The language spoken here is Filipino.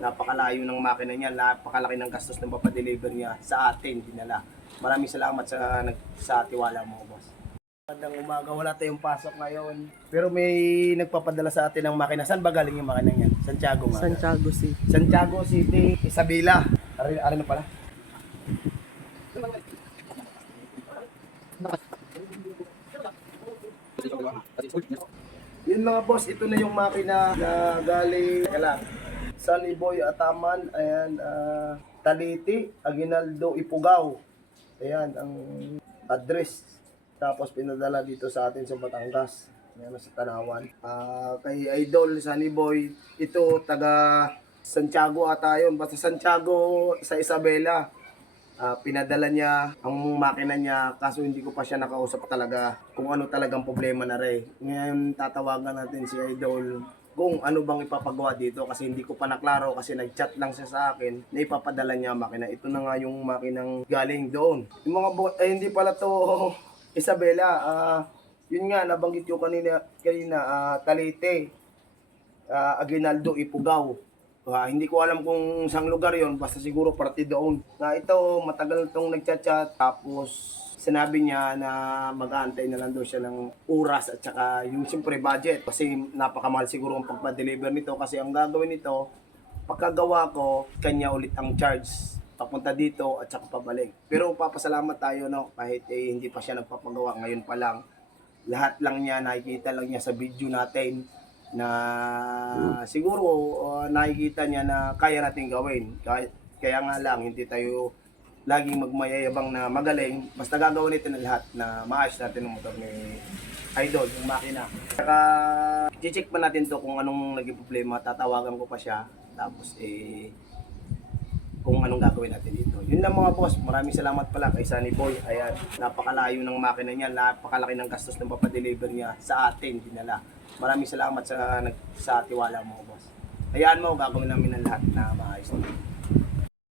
Napakalayo ng makina niya, napakalaki ng gastos ng papadeliver niya sa atin, dinala. Maraming salamat sa tiwala mo, boss. Magandang umaga, wala tayong pasok ngayon. Pero may nagpapadala sa atin ng makina. Saan ba galing yung makina niya? Santiago nga. Santiago City. Santiago City, Isabela. Ano pala? Yun mga boss, ito na yung makina na galing Sunny Boy Ataman, ayan, Taliti, Aguinaldo, Ifugao. Ayan ang address. Tapos pinadala dito sa atin sa Batangas. Ayan sa Tanawan. Kay Idol Sunny Boy, ito taga Santiago ata yun. Basta Santiago sa Isabela. Pinadala niya ang makina niya, kaso hindi ko pa siya nakausap talaga kung ano talagang problema na rin. Ngayon tatawagan natin si Idol kung ano bang ipapagawa dito kasi hindi ko pa naklaro kasi nag-chat lang siya sa akin na ipapadala niya ang makina. Ito na nga yung makinang galing doon. Yung mga hindi pala to Isabela. Yun nga, nabanggit ko kanina Talite, Aguinaldo, Ifugao. Hindi ko alam kung saan lugar yon, basta siguro parte doon. Ito, matagal itong nagchat-chat, tapos sinabi niya na mag-aantay na lang daw siya ng oras at saka yung siyempre budget. Kasi napakamahal siguro ang pagpa-deliver nito kasi ang gagawin nito, pagkagawa ko, kanya ulit ang charge papunta dito at saka pabalik. Pero papasalamat tayo no, kahit hindi pa siya nagpapagawa ngayon pa lang. Lahat lang niya, nakikita lang niya sa video natin na siguro nakikita niya na kaya natin gawin. Kaya nga lang, hindi tayo laging magmayayabang na magaling. Basta gagawin natin ang lahat na maayos natin ang motor ni Idol, yung makina. Saka, check pa natin to kung anong naging problema. Tatawagan ko pa siya. Tapos, kung anong gagawin natin dito. Yun lang mga boss. Maraming salamat pala kay Sunny Boy. Ayan, napakalayo ng makina niya. Napakalaki ng gastos ng papadeliver niya sa atin, dinala. Maraming salamat sa tiwala mo, boss. Hayaan mo, gagawin namin ang lahat na maayos.